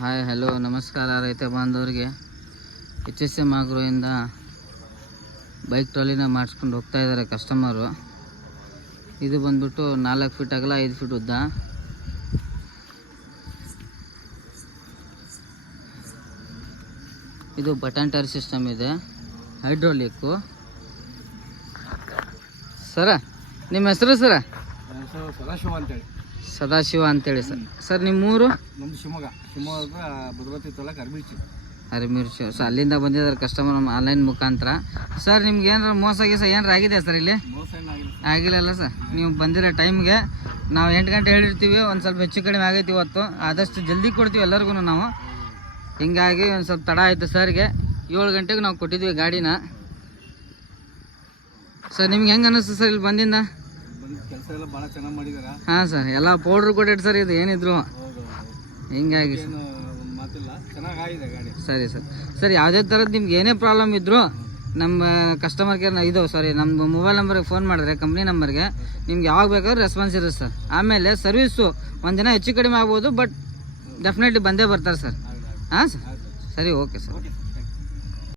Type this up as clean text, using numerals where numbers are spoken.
Hi hello ನಮಸ್ಕಾರ ರೈತ ಬಾಂಧವರಿಗೆ. HSM ಆಗ್ರೋಯಿಂದ ಬೈಕ್ ಟ್ರಾಲಿನ ಮಾಡಿಸ್ಕೊಂಡು ಹೋಗ್ತಾ ಇದ್ದಾರೆ ಕಸ್ಟಮರು. ಇದು ಬಂದ್ಬಿಟ್ಟು 4 ಫೀಟ್ ಅಗಲ 5 ಫೀಟ್ ಉದ್ದ. ಇದು ಬಟನ್ ಟೈರ್ ಸಿಸ್ಟಮ್ ಇದೆ, ಹೈಡ್ರೋಲಿಕ್ಕು. ಸರ ನಿಮ್ಮ ಹೆಸರು ಸರ? ಸದಾಶಿವ ಅಂತೇಳಿ. ಸದಾಶಿವ ಅಂತೇಳಿ ಸರ್. ಸರ್ ನಿಮ್ಮೂರು? ನಮ್ಮದು ಶಿವಮೊಗ್ಗ ಭದ್ರಾವತಿ ತಾಲೂಕು ಅರಿಮಿರ್ಚಿ. ಸೊ ಅಲ್ಲಿಂದ ಬಂದಿದ್ದಾರೆ ಕಸ್ಟಮರ್ ಆನ್ಲೈನ್ ಮುಖಾಂತರ. ಸರ್ ನಿಮ್ಗೆ ಏನಾರ ಮೋಸ ಗೀಸ ಏನಾರ ಆಗಿದೆ ಸರ್? ಇಲ್ಲಿ ಆಗಿಲ್ಲಲ್ಲ ಸರ್. ನೀವು ಬಂದಿರೋ ಟೈಮ್ಗೆ ನಾವು 8 ಗಂಟೆ ಹೇಳಿರ್ತೀವಿ, ಒಂದು ಸ್ವಲ್ಪ ಹೆಚ್ಚು ಕಡಿಮೆ ಆಗೈತಿ ಇವತ್ತು. ಆದಷ್ಟು ಜಲ್ದಿ ಕೊಡ್ತೀವಿ ಎಲ್ಲರಿಗೂ ನಾವು. ಹಿಂಗಾಗಿ ಒಂದು ಸ್ವಲ್ಪ ತಡ ಆಯಿತು ಸರ್ಗೆ. 7 ಗಂಟೆಗೆ ನಾವು ಕೊಟ್ಟಿದ್ವಿ ಗಾಡಿನ. ಸರ್ ನಿಮ್ಗೆ ಹೆಂಗೆ ಅನ್ನಿಸ್ತು ಸರ್ ಇಲ್ಲಿ ಬಂದಿಂದ? ಕೆಲಸ ಎಲ್ಲ ಭಾಳ ಚೆನ್ನಾಗಿ ಮಾಡಿದಾರ. ಹಾಂ ಸರ್, ಎಲ್ಲ ಪೌಡ್ರ್ ಕೊಟ್ಟಿಟ್ಟು ಸರ್ ಇದು ಏನಿದ್ರು ಹಿಂಗಾಗಿ ಸರ್. ಮಾತಿಲ್ಲ, ಚೆನ್ನಾಗಿದೆ ಗಾಡಿ. ಸರಿ ಸರ್. ಸರ್ ಯಾವುದೇ ಥರದ್ದು ನಿಮ್ಗೆ ಏನೇ ಪ್ರಾಬ್ಲಮ್ ಇದ್ದರೂ ನಮ್ಮ ಕಸ್ಟಮರ್ ಕೇರ್ ಇದು ನಮ್ಮ ಮೊಬೈಲ್ ನಂಬರ್ಗೆ ಫೋನ್ ಮಾಡಿದ್ರೆ ಕಂಪ್ನಿ ನಂಬರ್ಗೆ ನಿಮ್ಗೆ ಯಾವಾಗ ಬೇಕಾದ್ರೂ ರೆಸ್ಪಾನ್ಸ್ ಇರುತ್ತೆ ಸರ್. ಆಮೇಲೆ ಸರ್ವಿಸು ಒಂದು ದಿನ ಹೆಚ್ಚು ಕಡಿಮೆ ಆಗ್ಬೋದು, ಬಟ್ ಡೆಫಿನೆಟ್ಲಿ ಬಂದೇ ಬರ್ತಾರೆ ಸರ್. ಹಾಂ ಸರ್, ಸರಿ, ಓಕೆ ಸರ್.